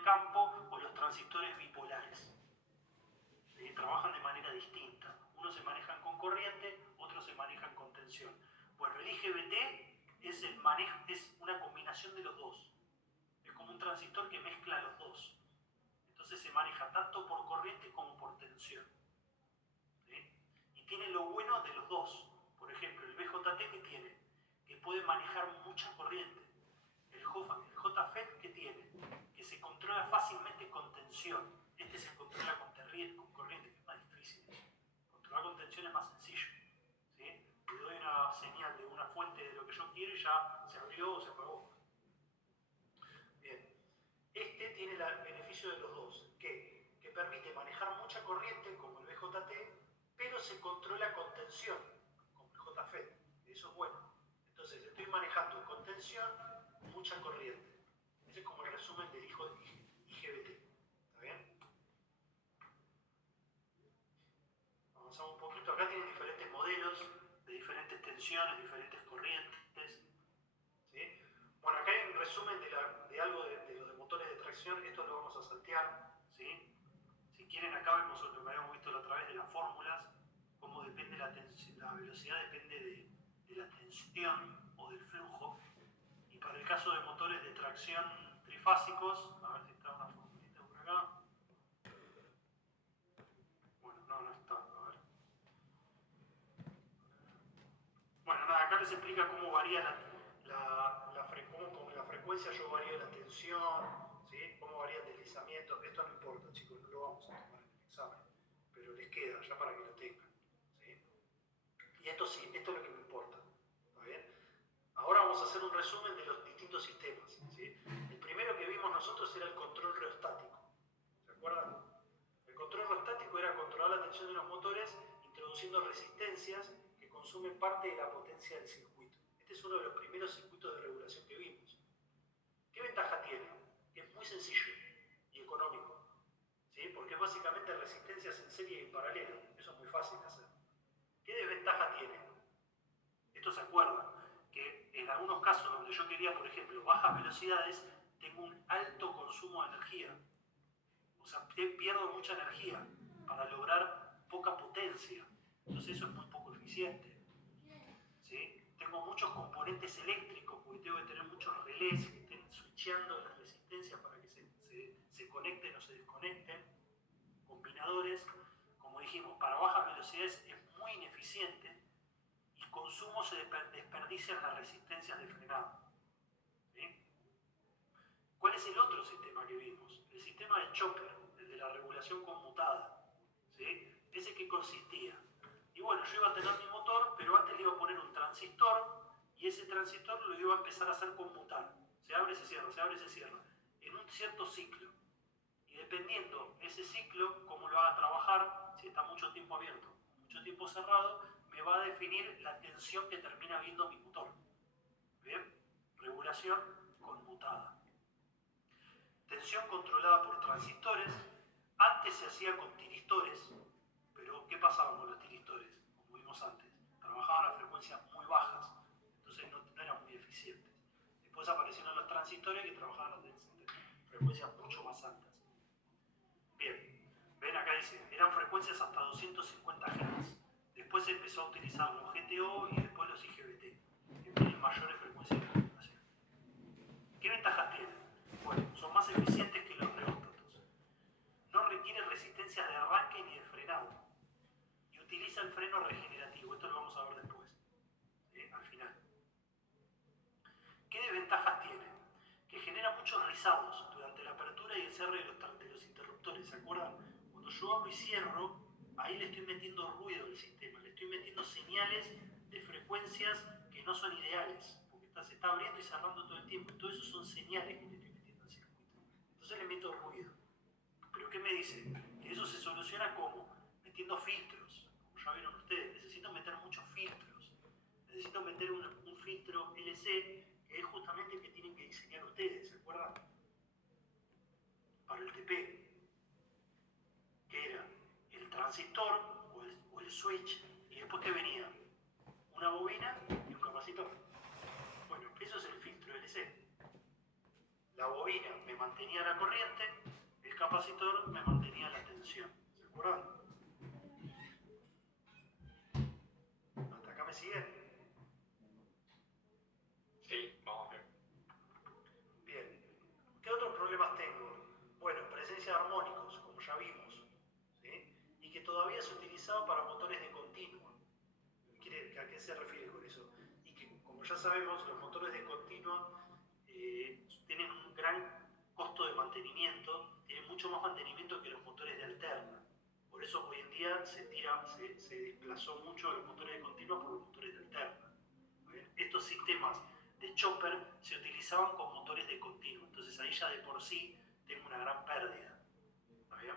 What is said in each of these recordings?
de campo o los transistores bipolares. Trabajan de manera distinta. Unos se manejan con corriente, otros se manejan con tensión. Bueno, el IGBT es una combinación de los dos. Es como un transistor que mezcla los dos. Entonces se maneja tanto por corriente como por tensión. ¿Sí? Y tiene lo bueno de los dos. Por ejemplo, el BJT que tiene, que puede manejar mucha corriente. El JFET que tiene, que se controla fácilmente con tensión. Este se controla con corriente, que es más difícil. Controlar con tensión es más sencillo. ¿Sí? Le doy una señal de una fuente de lo que yo quiero y ya se abrió o se apagó. Bien. Este tiene el beneficio de los dos, que permite manejar mucha corriente, como el BJT, pero se controla con tensión, como el JFET. Eso es bueno. Entonces, estoy manejando con tensión mucha corriente. Ese es como el resumen del IGBT. ¿Está bien? Avanzamos un poquito. Acá tienen diferentes modelos de diferentes tensiones, diferentes corrientes. ¿Sí? Bueno, acá hay un resumen de algo de los de motores de tracción. Esto lo vamos a saltear. ¿Sí? Si quieren, acá vemos lo que habíamos visto a través de las fórmulas, cómo depende la velocidad, depende de la tensión o del flujo. Y para el caso de motores de tracción trifásicos, a ver si está una formulita por acá. Bueno, no está, a ver. Bueno, nada, acá les explica cómo varía con la frecuencia yo varío la tensión, ¿sí? Cómo varía el deslizamiento. Esto no importa, chicos, no lo vamos a tomar en el examen, pero les queda ya para que lo tengan, ¿sí? Y esto sí, esto es lo que me importa, ¿está bien? Ahora vamos a hacer un resumen de los distintos sistemas, ¿sí? El primero que vimos nosotros era el control reostático, ¿se acuerdan? El control reostático era controlar la tensión de los motores introduciendo resistencias que consumen parte de la potencia del circuito. Este es uno de los primeros circuitos de regulación que vimos. ¿Qué ventaja tiene? Que es muy sencillo y económico, ¿sí? Porque es básicamente resistencias en serie y en paralelo. Eso es muy fácil de hacer. ¿Qué desventaja tiene? Esto se acuerdan, que en algunos casos donde yo quería, por ejemplo, bajas velocidades, tengo un alto consumo de energía. O sea, pierdo mucha energía para lograr poca potencia. Entonces eso es muy poco eficiente. ¿Sí? Tengo muchos componentes eléctricos porque tengo que tener muchos relés que estén switcheando las resistencias para que se conecten o se desconecten. Combinadores, como dijimos, para bajas velocidades es muy ineficiente y consumo se desperdician las resistencias de frenado. ¿Sí? ¿Cuál es el otro sistema que vimos? El sistema de chopper, el de la regulación conmutada. ¿Sí? ¿Ese qué consistía? Y bueno, yo iba a tener mi motor, pero antes le iba a poner un transistor y ese transistor lo iba a empezar a hacer conmutar. Se abre, se cierra, se abre, se cierra. En un cierto ciclo. Y dependiendo ese ciclo, cómo lo haga trabajar, si está mucho tiempo abierto o mucho tiempo cerrado, me va a definir la tensión que termina viendo mi motor. ¿Bien? Regulación conmutada. Tensión controlada por transistores. Antes se hacía con tiristores, pero ¿qué pasaba con los tiristores? Como vimos antes, trabajaban a frecuencias muy bajas, entonces no eran muy eficientes. Después aparecieron los transistores que trabajaban a frecuencias mucho más altas. Bien, ven acá dice, eran frecuencias hasta 250 Hz. Después se empezó a utilizar los GTO y después los IGBT, que tienen mayores frecuencias de comunicación. ¿Qué ventajas tienen? Bueno, son más eficientes que los reóstatos. No requiere resistencias de arranque ni de frenado. Y utiliza el freno regenerativo. Esto lo vamos a ver después, al final. ¿Qué desventajas tiene? Que genera muchos rizados durante la apertura y el cierre de los interruptores. ¿Se acuerdan? Cuando yo abro y cierro, ahí le estoy metiendo ruido al sistema. Le estoy metiendo señales de frecuencias que no son ideales. Porque se está abriendo y cerrando todo el tiempo. Y todo eso son señales que le estoy metiendo al circuito. Entonces le meto ruido. ¿Pero qué me dice? Que eso se soluciona ¿cómo? Metiendo filtros. Como ya vieron ustedes, necesito meter muchos filtros. Necesito meter un filtro LC, que es justamente el que tienen que diseñar ustedes, ¿se acuerdan? Para el TP, que era el transistor o el switch, y después que venía una bobina y un capacitor. Bueno, eso es el filtro LC. La bobina me mantenía la corriente, el capacitor me mantenía la tensión. ¿Se acuerdan? ¿Hasta acá me siguen? Sí, vamos bien. Bien. ¿Qué otros problemas tengo? Bueno, presencia de armónicos, como ya vimos, ¿sí? Y que todavía se utilizaba para motores de continua. ¿A qué se refiere con eso? Y que, como ya sabemos, los motores de continua tienen un gran costo de mantenimiento, tienen mucho más mantenimiento que los motores de alterna. Por eso hoy en día se desplazó mucho los motores de continua por los motores de alterna. Estos sistemas de chopper se utilizaban con motores de continua, entonces ahí ya de por sí tengo una gran pérdida. ¿Está bien?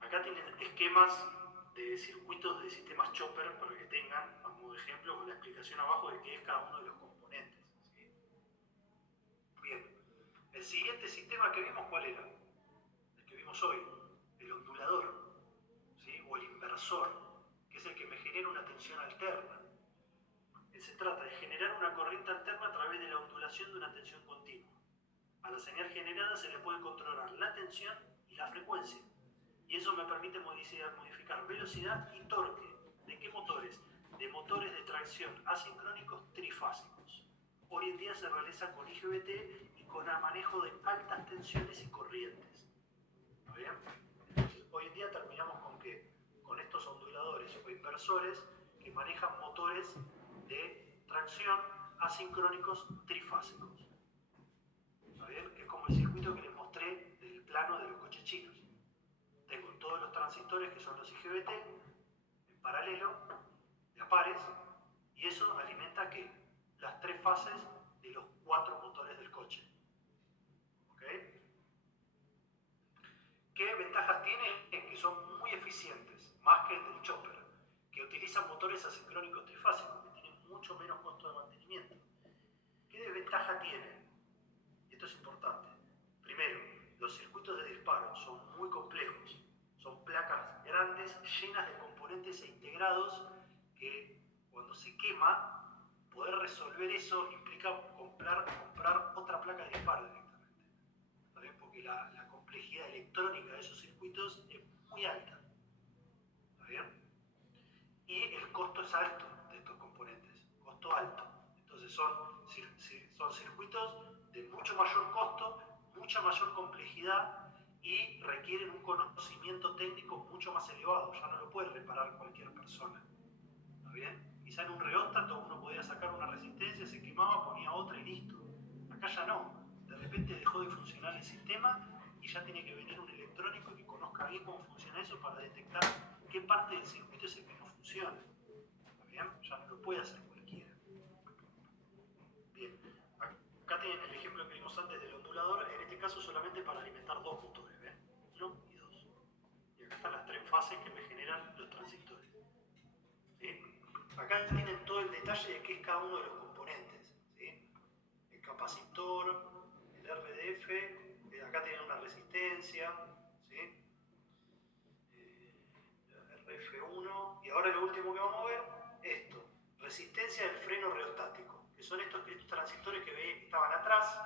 Acá tienen esquemas de circuitos de sistemas chopper para que tengan, a modo de ejemplo, con la explicación abajo de qué es cada uno de los componentes. ¿Sí? Bien, el siguiente sistema que vimos, ¿cuál era? El que vimos hoy, el ondulador, ¿sí? O el inversor, que es el que me genera una tensión alterna. Se trata de generar una corriente alterna a través de la ondulación de una tensión continua. A la señal generada se le puede controlar la tensión y la frecuencia. Y eso me permite modificar velocidad y torque. ¿De qué motores? De motores de tracción asincrónicos trifásicos. Hoy en día se realiza con IGBT y con el manejo de altas tensiones y corrientes. ¿Está bien? Entonces, hoy en día terminamos con ¿qué? Con estos onduladores o inversores que manejan motores de tracción asincrónicos trifásicos. ¿Está bien? Que es como el circuito que les mostré del plano de los coches chinos. Tengo todos los transistores que son los IGBT en paralelo, de a pares, y eso alimenta ¿qué? Las tres fases de los 4 motores del coche. ¿Ok? ¿Qué ventajas tiene? Que son muy eficientes, más que el del chopper, que utilizan motores asincrónicos trifásicos, que tienen mucho menos costo de mantenimiento. ¿Qué desventaja tienen? Esto es importante. Primero, los circuitos de disparo son muy complejos. Son placas grandes, llenas de componentes e integrados, que cuando se quema, poder resolver eso implica comprar otra placa de disparo directamente. ¿Está bien? Porque la complejidad electrónica de esos circuitos es muy alta. ¿Está bien? Y el costo es alto de estos componentes, costo alto. Entonces son circuitos de mucho mayor costo, mucha mayor complejidad y requieren un conocimiento técnico mucho más elevado. Ya no lo puede reparar cualquier persona. ¿Está bien? Quizá en un reóstato uno podía sacar una resistencia, se quemaba, ponía otra y listo. Acá ya no. De repente dejó de funcionar el sistema y ya tiene que venir un electrónico que conozca bien cómo funciona eso para detectar qué parte del circuito es el que no funciona. ¿Está bien? Ya no lo puede hacer cualquiera. Bien. Acá tienen el ejemplo que vimos antes del ondulador, en este caso solamente para alimentar dos motores, ¿ven? 1 y 2. Y acá están las tres fases que me generan los transistores. ¿Sí? Acá tienen todo el detalle de qué es cada uno de los componentes. ¿Sí? El capacitor, el RDF, acá tienen una resistencia, ¿sí? RF1, y ahora lo último que vamos a ver, esto, resistencia del freno reostático, que son estos transistores que estaban atrás,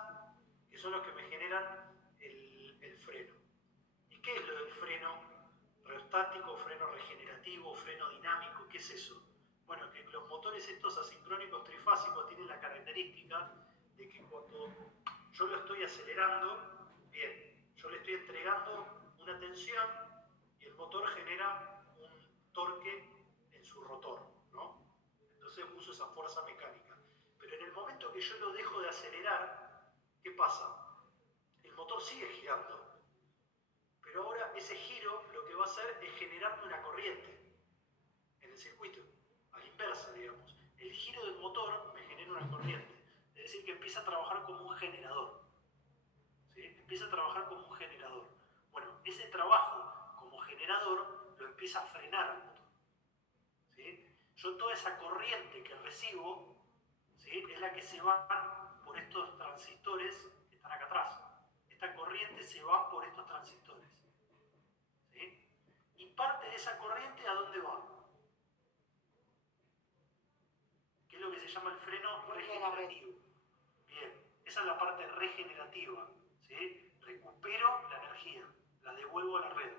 que son los que me generan el freno. ¿Y qué es lo del freno reostático, freno regenerativo, freno dinámico? ¿Qué es eso? Bueno, que los motores estos asincrónicos trifásicos tienen la característica de que cuando yo lo estoy acelerando, bien, yo le estoy entregando una tensión y el motor genera un torque en su rotor, ¿no? Entonces uso esa fuerza mecánica. Pero en el momento que yo lo dejo de acelerar, ¿qué pasa? El motor sigue girando, pero ahora ese giro lo que va a hacer es generarme una corriente en el circuito, a la inversa, digamos. El giro del motor me genera una corriente, es decir, que empieza a trabajar como un generador. ¿Sí? Empieza a trabajar como un generador. Bueno, ese trabajo como generador lo empieza a frenar al motor. ¿Sí? Yo toda esa corriente que recibo, ¿sí? Es la que se va por estos transistores que están acá atrás. Esta corriente se va por estos transistores. ¿Sí? Y parte de esa corriente, ¿a dónde va? ¿Qué es lo que se llama el freno regenerativo? Bien, esa es la parte regenerativa, ¿sí? Recupero la energía, la devuelvo a la red,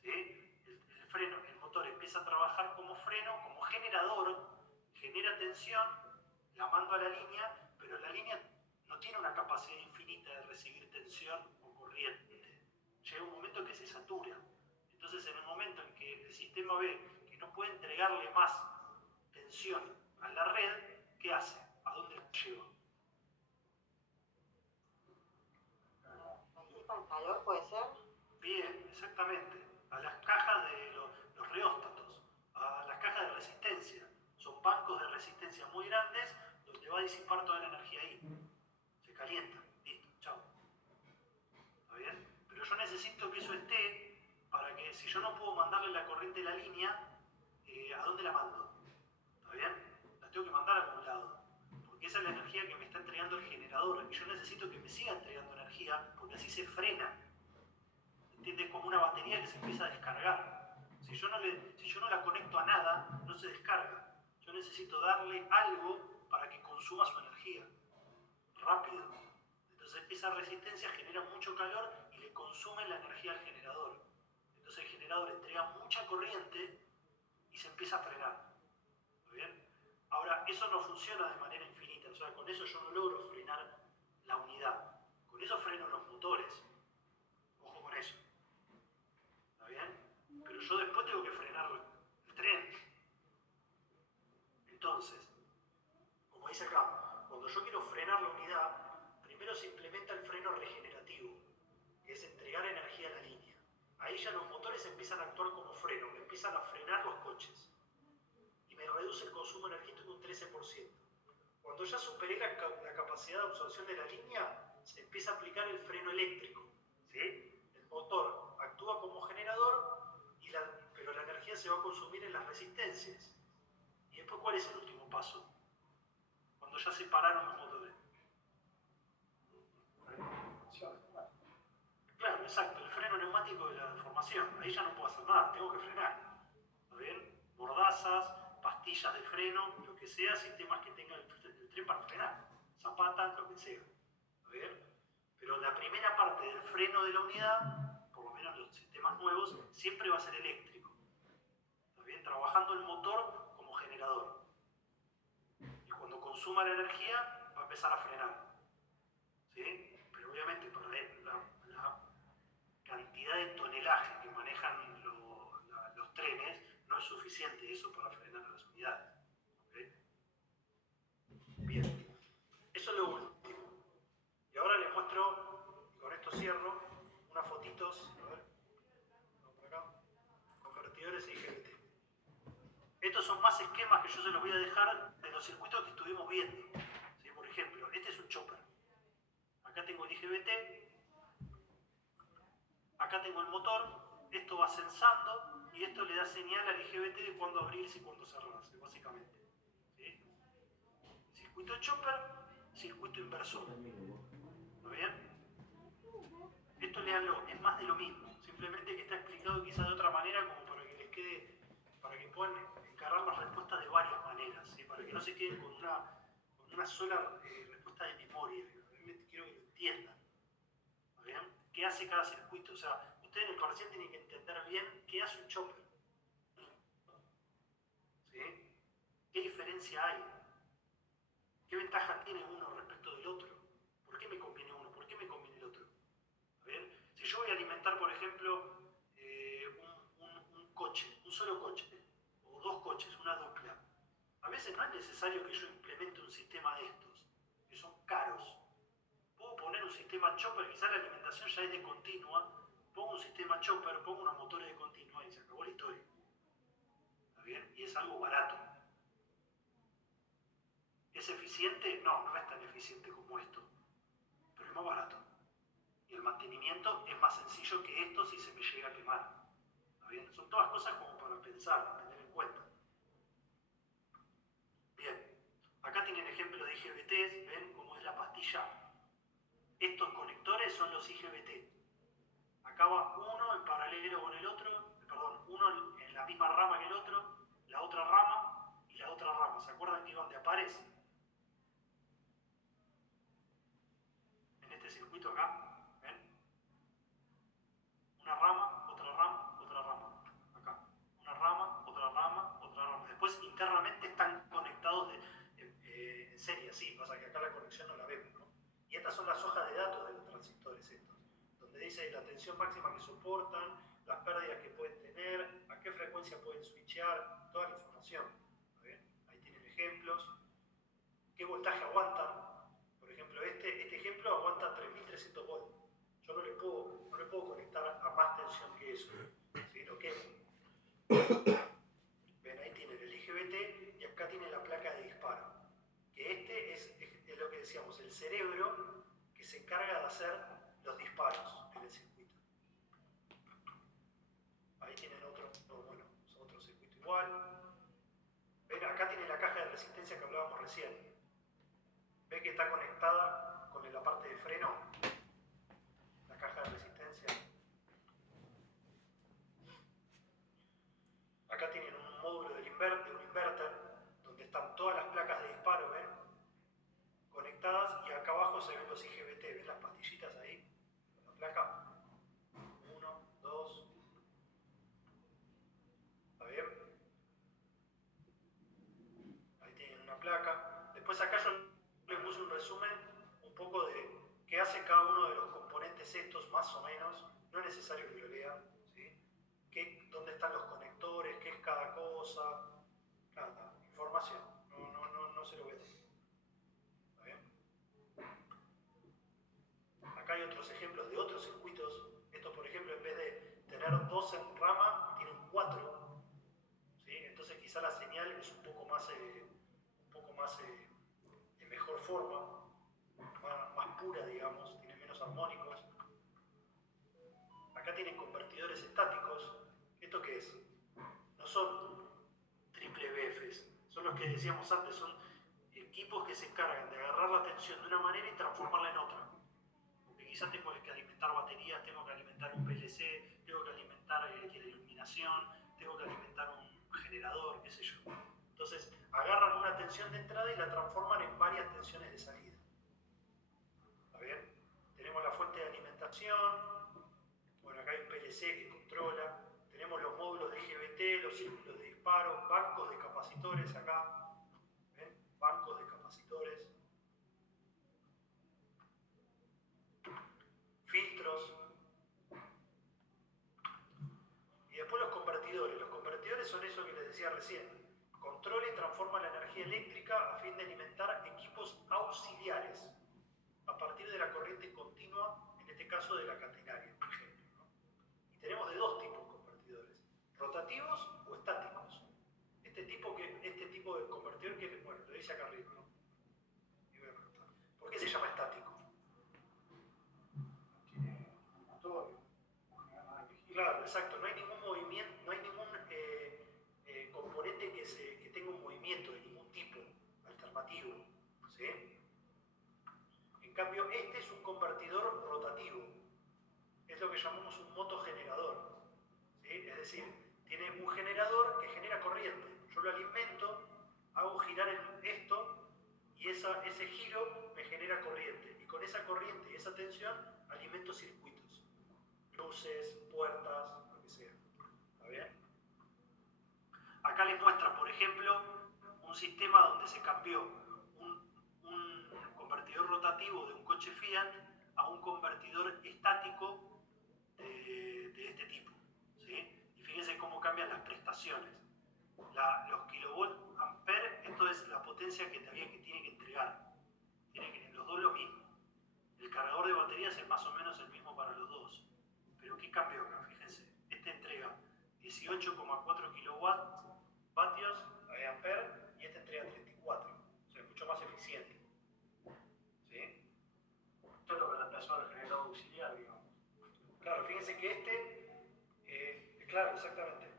¿sí? El freno, el motor empieza a trabajar como freno, como generador, genera tensión, la mando a la línea, pero la línea no tiene una capacidad infinita de recibir tensión o corriente. Llega un momento que se satura. Entonces, en el momento en que el sistema ve que no puede entregarle más tensión a la red, ¿qué hace? ¿A dónde la lleva? ¿Anticipa el calor, puede ser? Bien, exactamente. A las cajas de los reóstatos, a las cajas de resistencia. Son bancos de resistencia muy grandes donde va a disipar toda la energía ahí. Se calienta. Listo, chao. ¿Está bien? Pero yo necesito que eso esté para que, si yo no puedo mandarle la corriente de la línea, ¿a dónde la mando? ¿Está bien? La tengo que mandar a algún lado. Porque esa es la energía que me está entregando el generador. Y yo necesito que me siga entregando energía porque así se frena. ¿Entiendes? Como una batería que se empieza a descargar. Si yo no la conecto a nada, no se descarga. Yo necesito darle algo para que consuma su energía. Rápido. Entonces esa resistencia genera mucho calor y le consume la energía al generador. Entonces el generador entrega mucha corriente y se empieza a frenar. ¿Está bien? Ahora, eso no funciona de manera infinita. O sea, con eso yo no logro frenar la unidad. Con eso freno los motores. Ojo con eso. ¿Está bien? Pero yo después tengo que frenar el tren. Entonces, como dice acá, cuando yo quiero frenar la unidad, primero se implementa el freno regenerativo, que es entregar energía a la línea. Ahí ya los motores empiezan a actuar como freno, me empiezan a frenar los coches. Y me reduce el consumo energético un 13%. Cuando ya superé la capacidad de absorción de la línea, se empieza a aplicar el freno eléctrico. ¿Sí? El motor actúa como generador, pero la energía se va a consumir en las resistencias. ¿Y después cuál es el último paso? Cuando ya se pararon los motores. Claro, exacto, el freno neumático de la deformación. Ahí ya no puedo hacer nada, tengo que frenar. ¿Está bien? Mordazas, pastillas de freno, lo que sea, sistemas que tengan el tren para frenar. Zapatas, lo que sea. ¿Está bien? Pero la primera parte del freno de la unidad, por lo menos en los sistemas nuevos, siempre va a ser eléctrico. ¿Está bien? Trabajando el motor como generador. Y cuando consuma la energía, va a empezar a frenar. ¿Sí? Pero obviamente para la cantidad de tonelaje que manejan los trenes, no es suficiente eso para frenar a las unidades. ¿Okay? Bien, eso es lo último. Y ahora les muestro, y con esto cierro, unas fotitos, a ver, vamos por acá, convertidores e IGBT. Estos son más esquemas que yo se los voy a dejar de los circuitos que estuvimos viendo. ¿Sí? Por ejemplo, este es un chopper. Acá tengo el IGBT, acá tengo el motor, esto va sensando y esto le da señal al IGBT de cuándo abrirse y cuándo cerrarse, básicamente. ¿Sí? Circuito chopper, circuito inversor. ¿Está bien? Esto leanlo, es más de lo mismo, simplemente que está explicado quizás de otra manera como para que les quede, para que puedan encarar las respuestas de varias maneras, ¿sí? Para que no se queden con una sola respuesta de memoria. Realmente quiero que lo entiendan. ¿Está bien? ¿Qué hace cada circuito? O sea, ustedes en el parcial tienen que entender bien qué hace un chopper. ¿Sí? ¿Qué diferencia hay? ¿Qué ventaja tiene uno respecto del otro? ¿Por qué me conviene uno? ¿Por qué me conviene el otro? ¿Está bien? Si yo voy a alimentar, por ejemplo, un coche, un solo coche, o dos coches, una dupla, a veces no es necesario que yo implemente un sistema de estos, que son caros. Puedo poner un sistema chopper, quizá la alimentación ya es de continua, pongo un sistema chopper, pongo unos motores de continua y se acabó la historia. ¿Está bien? Y es algo barato. ¿Es eficiente? No, no es tan eficiente como esto, pero es más barato. Y el mantenimiento es más sencillo que esto si se me llega a quemar. ¿Está bien? Son todas cosas como para pensar, tener en cuenta. Bien, acá tienen ejemplos de IGBTs, ¿ven cómo es la pastilla? Estos conectores son los IGBT. Acá va uno en paralelo con el otro, perdón, uno en la misma rama que el otro, la otra rama y la otra rama. ¿Se acuerdan que iban de a pares? En circuito acá, ¿ven? Una rama, otra rama, otra rama. Acá. Una rama, otra rama, otra rama. Después internamente están conectados en serie, así. Pasa que acá la conexión no la vemos, ¿no? Y estas son las hojas de datos de los transistores estos, donde dice la tensión máxima que soportan, las pérdidas que pueden tener, a qué frecuencia pueden switchear, toda la información. ¿Bien? Ahí tienen ejemplos. ¿Qué voltaje aguantan? Por ejemplo, este ejemplo aguanta 3300 volts. Yo no le puedo conectar a más tensión que eso, ¿sí? Lo quemo. Ven, ahí tienen el IGBT y acá tiene la placa de disparo. Que este es lo que decíamos, el cerebro que se encarga de hacer los disparos en el circuito. Ahí tienen otro circuito igual. Ven, acá tiene la caja de resistencia que hablábamos recién. ¿Ve que está conectada con la parte de freno? La caja de resistencia. Acá tienen un módulo de un inverter, donde están todas las placas de disparo, ¿ven? Conectadas, y acá abajo se ven los IGBT, ¿ven las pastillitas ahí? La placa. 1, 2. ¿Está bien? Ahí tienen una placa. Después acá yo les puse un resumen un poco de qué hace cada uno de los componentes estos, más o menos. No es necesario que lo lean, ¿sí? ¿Dónde están los conectores? ¿Qué es cada cosa? Nada, información. No se lo voy a decir. ¿Está bien? Acá hay otros ejemplos de otros circuitos. Estos, por ejemplo, en vez de tener 2 en rama, tienen 4. ¿Sí? Entonces quizá la señal es un poco más de mejor forma, más pura, digamos, tiene menos armónicos. Acá tienen convertidores estáticos. ¿Esto qué es? No son triple BFs, son los que decíamos antes, son equipos que se encargan de agarrar la tensión de una manera y transformarla en otra. Porque quizás tengo que alimentar baterías, tengo que alimentar un PLC, tengo que alimentar la iluminación, tengo que alimentar un generador, qué sé yo. Entonces agarran una tensión de entrada y la transforman en varias tensiones de salida. ¿Está bien? Tenemos la fuente de alimentación. Bueno, acá hay un PLC que controla. Tenemos los módulos de IGBT, los círculos de disparo, bancos de capacitores acá. ¿Ven? Bancos de capacitores. Filtros. Y después los convertidores. Los convertidores son eso que les decía recién. Controla y transforma la energía eléctrica a fin de alimentar equipos auxiliares a partir de la corriente continua, en este caso de la catenaria, por ejemplo, ¿no? Y tenemos de dos tipos de convertidores, rotativos o estáticos. Este tipo de convertidor que, bueno, lo dice acá arriba, ¿no? Y voy a preguntar, ¿por qué se llama estático? Tiene motor. Claro, exacto, no hay ningún movimiento, no hay ningún componente que tenga un movimiento de ningún tipo alternativo, ¿sí? En cambio, este es un convertidor rotativo, es lo que llamamos un motogenerador, ¿sí? Es decir, tiene un generador que genera corriente, yo lo alimento, hago girar esto y ese giro me genera corriente, y con esa corriente y esa tensión alimento circuitos, luces, puertas, lo que sea. ¿Está bien? Acá les muestra, por ejemplo, un sistema donde se cambió un convertidor rotativo de un coche Fiat a un convertidor estático de este tipo, ¿sí? Y fíjense cómo cambian las prestaciones. Los kilovolt ampere, esto es la potencia que tiene que entregar. Los dos lo mismo. El cargador de baterías es más o menos el mismo para los dos. Pero ¿qué cambió acá? Fíjense. Este entrega 18,4 kilovatios ampere y este entrega 34. O sea, es mucho más eficiente. ¿Sí? Esto es lo que reemplazó al generador auxiliar, digamos. Claro, fíjense que claro, exactamente.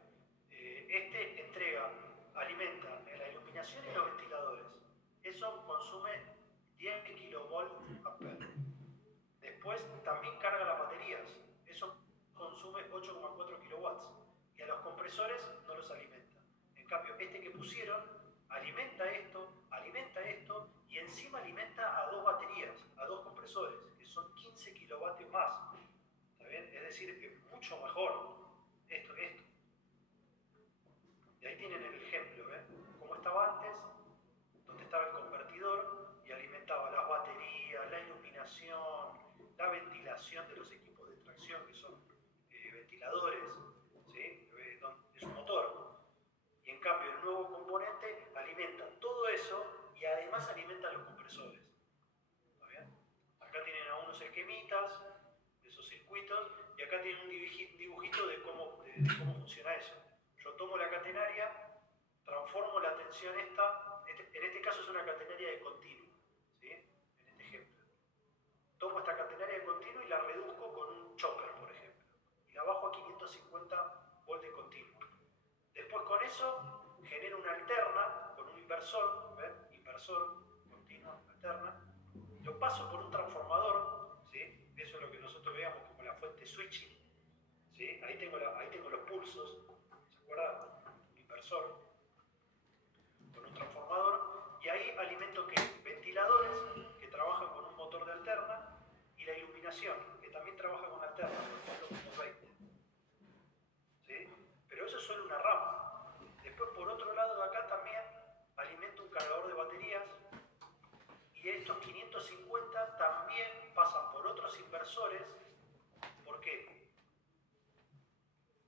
Este alimenta en la iluminación y los ventiladores. Eso consume 10 kilovolt ampere. Después también carga las baterías. Eso consume 8,4 kilowatts. Y a los compresores no los alimenta. En cambio, este que pusieron alimenta esto y encima alimenta a dos baterías, a dos compresores, que son 15 decir es mucho mejor esto que esto. Y ahí tienen el ejemplo, ¿ven? Como estaba antes, donde estaba el convertidor y alimentaba las baterías, la iluminación, la ventilación de los equipos de tracción, que son ventiladores, ¿sí? Es un motor. Y en cambio el nuevo componente alimenta todo eso y además alimenta los compresores. ¿Está bien? Acá tienen algunos esquemitas de esos circuitos y acá tienen un dibujito de cómo funciona eso. Yo tomo la catenaria, transformo la tensión esta, en este caso es una catenaria de continuo, ¿sí? En este ejemplo. Tomo esta catenaria de continuo y la reduzco con un chopper, por ejemplo. Y la bajo a 550 volts de continuo. Después con eso genero una alterna con un inversor, ¿ven? Inversor, continuo, alterna. Lo paso por un transformador, ¿sí? Eso es lo que nosotros veíamos como la fuente switching, ¿sí? Ahí tengo los pulsos, ¿se acuerdan? Un inversor con un transformador y ahí alimento ¿qué? Ventiladores que trabajan con un motor de alterna y la iluminación que también trabaja con alterna, con los mismos 20. ¿Sí? Pero eso es solo una rama. Después por otro lado de acá también alimento un cargador de baterías y estos 550 también pasan por otros inversores. ¿Por qué?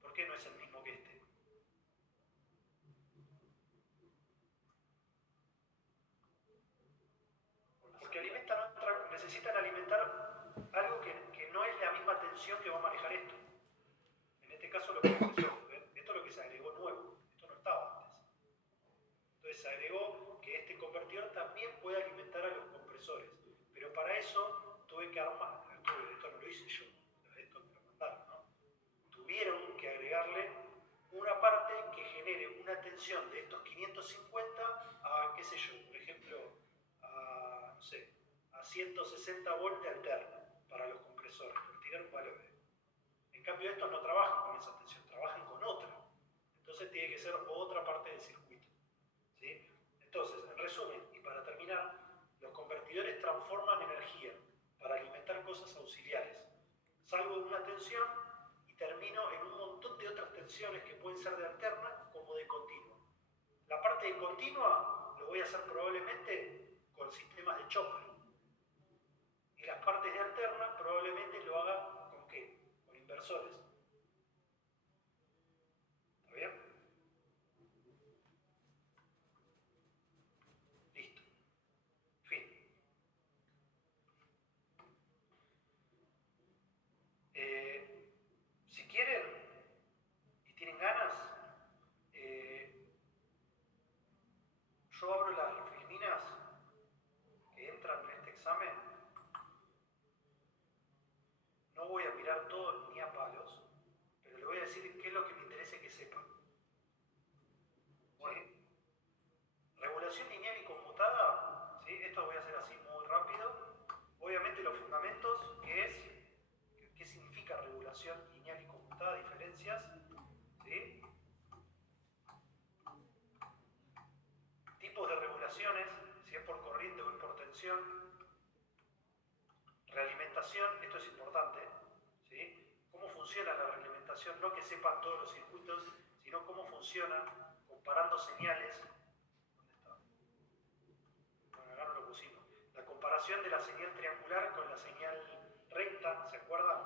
¿Por qué no es el mismo que este? Porque necesitan alimentar algo que no es la misma tensión que va a manejar esto. En este caso los compresores. ¿Ven? Esto es lo que se agregó nuevo. Esto no estaba antes. Entonces se agregó que este convertidor también puede alimentar a los compresores. Pero para eso tuve que armar, esto no lo hice yo, esto me lo mandaron, ¿no? Tuvieron que agregarle una parte que genere una tensión de estos 550 a, qué sé yo, por ejemplo, a, no sé, a 160 volts de alterno para los compresores, por tirar un valor. En cambio estos no trabajan con esa tensión, trabajan con otra. Entonces tiene que ser otra parte del circuito. ¿Sí? Entonces, en resumen, y para terminar, los convertidores transforman energía para alimentar cosas auxiliares. Salgo de una tensión y termino en un montón de otras tensiones que pueden ser de alterna como de continua. La parte de continua lo voy a hacer probablemente con sistemas de chopper. Y las partes de alterna probablemente lo haga con ¿qué? Con inversores. ¿Está bien? Listo. Fin. Si quieren y tienen ganas, yo abro las filminas que entran en este examen. No voy a mirar todo ni a palos, pero le voy a decir qué es lo que me interesa que sepan. ¿Sí? Regulación lineal y conmutada, ¿sí? Esto voy a hacer así muy rápido. Obviamente los fundamentos, qué significa regulación lineal y conmutada, diferencias, ¿sí? Tipos de regulaciones, si es por corriente o es por tensión. Realimentación, esto es importante, ¿sí? Cómo funciona la realimentación, no que sepan todos los circuitos, sino cómo funciona comparando señales. ¿Dónde está? Bueno, acá no lo pusimos. La comparación de la señal triangular con la señal recta, ¿se acuerdan?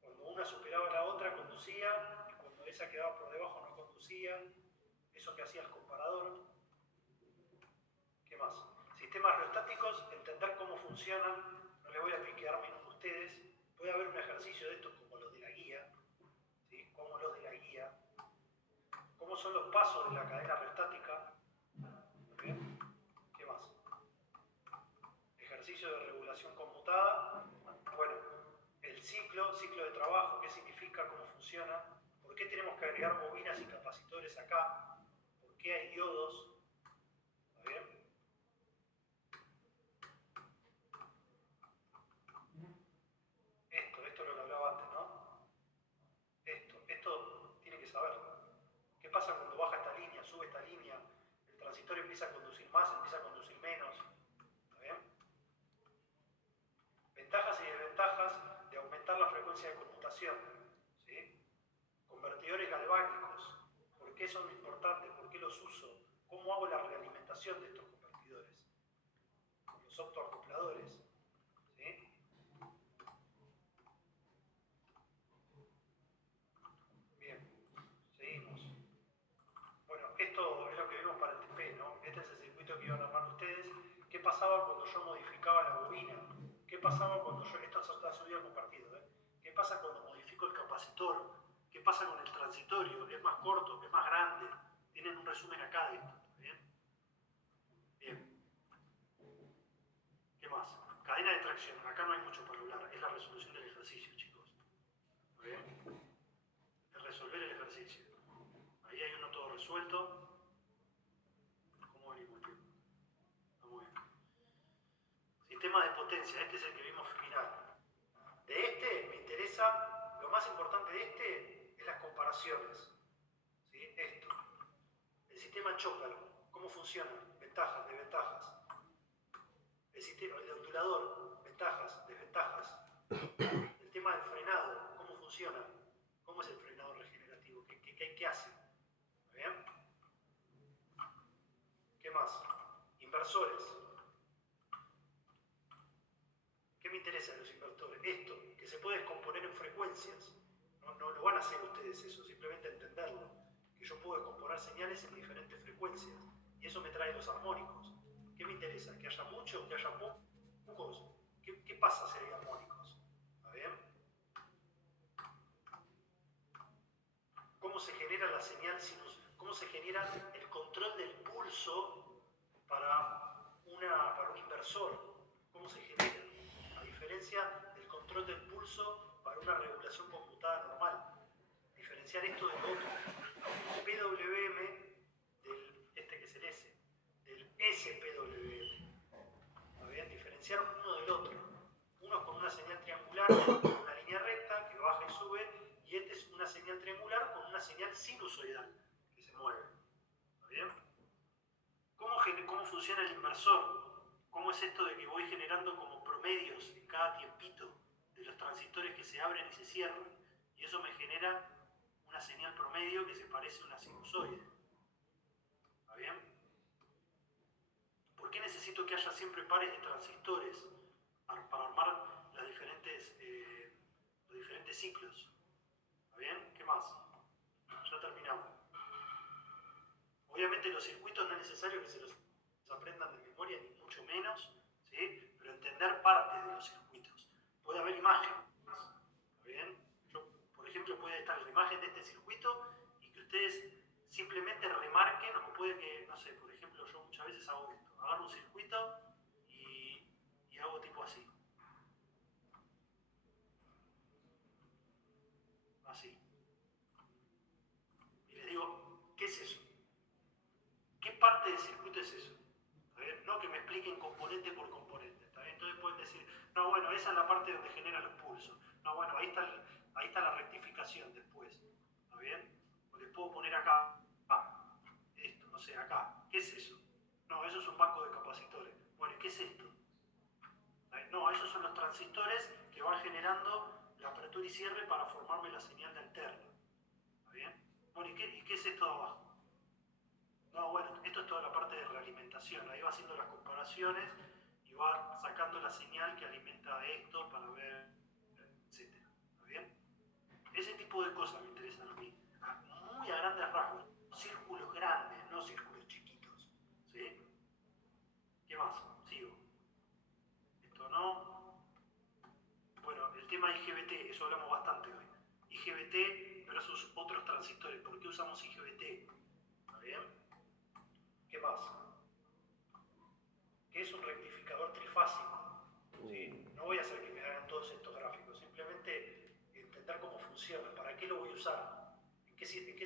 Cuando una superaba a la otra conducía, y cuando esa quedaba por debajo no conducía. Eso que hacía el comparador. ¿Qué más? Sistemas reostáticos, entender cómo funcionan. No les voy a piquear menos a ustedes. Puede haber un ejercicio de estos como los de la guía. ¿Sí? Como los de la guía. ¿Cómo son los pasos de la cadena reostática? ¿Bien? ¿Qué más? Ejercicio de regulación conmutada. Bueno, el ciclo de trabajo, qué significa, cómo funciona. ¿Por qué tenemos que agregar bobinas y capacitores acá? ¿Por qué hay diodos? ¿Está bien? Esto es lo que hablaba antes, ¿no? Esto tiene que saberlo. ¿Qué pasa cuando baja esta línea, sube esta línea? El transistor empieza a conducir más, empieza a conducir menos. ¿Está bien? Ventajas y desventajas de aumentar la frecuencia de conmutación. reglamentación, ¿sí? Convertidores galvánicos, ¿por qué son importantes? ¿Por qué los uso? ¿Cómo hago la realimentación de estos convertidores? Los optoacopladores, ¿sí? Bien, seguimos. Bueno, esto es lo que vimos para el TP, ¿no? Este es el circuito que iban a armar ustedes. ¿Qué pasaba cuando yo modificaba la bobina? ¿Qué pasaba cuando yo... Esto está subido al compartido, ¿eh? ¿Qué pasa cuando modifico el capacitor? ¿Qué pasa con el transitorio? ¿Es más corto? ¿Es más grande? Tienen un resumen acá de esto, ¿bien? Bien. ¿Qué más? Cadena de tracción. Acá no hay mucho para hablar. Es la resolución del ejercicio, chicos. ¿Bien? Es resolver el ejercicio. Ahí hay uno todo resuelto. ¿Cómo venimos? Está muy bien. Sistema de potencia. Este es el que vimos final. De este me interesa, lo más importante de este es las comparaciones. ¿Sí? Esto. El sistema Chopper. ¿Cómo funciona? Ventajas, desventajas. El sistema, el ondulador, ventajas, desventajas. El tema del frenado, ¿cómo funciona? ¿Cómo es el frenado regenerativo? ¿Qué hace? ¿Bien? ¿Qué más? Inversores. ¿Qué me interesa de los inversores? Esto, que se puede descomponer en frecuencias. No lo van a hacer ustedes eso, simplemente entenderlo. Que yo puedo descomponer señales en diferentes frecuencias. Y eso me trae los armónicos. ¿Qué me interesa? ¿Que haya muchos? ¿Que haya pocos? ¿Qué pasa si hay armónicos? ¿Está bien? ¿Cómo se genera la señal sinus? ¿Cómo se genera el control del pulso para un inversor? ¿Cómo se genera? A diferencia del control del pulso para una regulación computada normal. Diferenciar esto del otro. El PWM del, este que es el S, del SPWM. ¿Está bien? Diferenciar uno del otro. Uno es con una señal triangular, con una línea recta que baja y sube, y este es una señal triangular con una señal sinusoidal que se mueve. ¿Está bien? ¿Cómo funciona el inversor? ¿Cómo es esto de que voy generando como promedios en cada tiempito de los transistores que se abren y se cierran? Y eso me genera una señal promedio que se parece a una sinusoide. ¿Está bien? ¿Por qué necesito que haya siempre pares de transistores para armar los diferentes ciclos? ¿Está bien? ¿Qué más? Ya terminamos. Obviamente los circuitos no es necesario que se los aprendan de memoria, ni mucho menos, ¿sí? Pero entender partes de los circuitos. Puede haber imágenes, ¿está bien? Yo, por ejemplo, puede estar la imagen de este circuito y que ustedes simplemente remarquen, o puede que, no sé, por ejemplo, yo muchas veces hago esto. Agarro un circuito y hago tipo así. Así. Y les digo, ¿qué es eso? ¿Qué parte del circuito es eso? ¿Está bien? No que me expliquen componente por componente. ¿Está bien? Entonces pueden decir, no, bueno, esa es la parte donde genera los pulsos. No, bueno, ahí está la rectificación después. ¿Está bien? O les puedo poner acá, esto, no sé, acá. ¿Qué es eso? No, eso es un banco de capacitores. Bueno, ¿y qué es esto? No, esos son los transistores que van generando la apertura y cierre para formarme la señal de alterno. ¿Está bien? Bueno, ¿y qué es esto de abajo? No, bueno, esto es toda la parte de realimentación. Ahí va haciendo las comparaciones y va sacando la señal que alimenta a esto para ver, etc. ¿Está bien? Ese tipo de cosas me interesan a mí. Muy a grandes rasgos. Círculos grandes, no círculos chiquitos. ¿Sí? ¿Qué más? Sigo. Esto no. Bueno, el tema IGBT, eso hablamos bastante hoy. IGBT versus otros transistores. ¿Por qué usamos IGBT? ¿Está bien? ¿Qué más? ¿Qué es un rectificador trifásico? ¿Sí? No voy a hacer que me hagan todos estos gráficos, simplemente entender cómo funciona, para qué lo voy a usar, en qué tipo de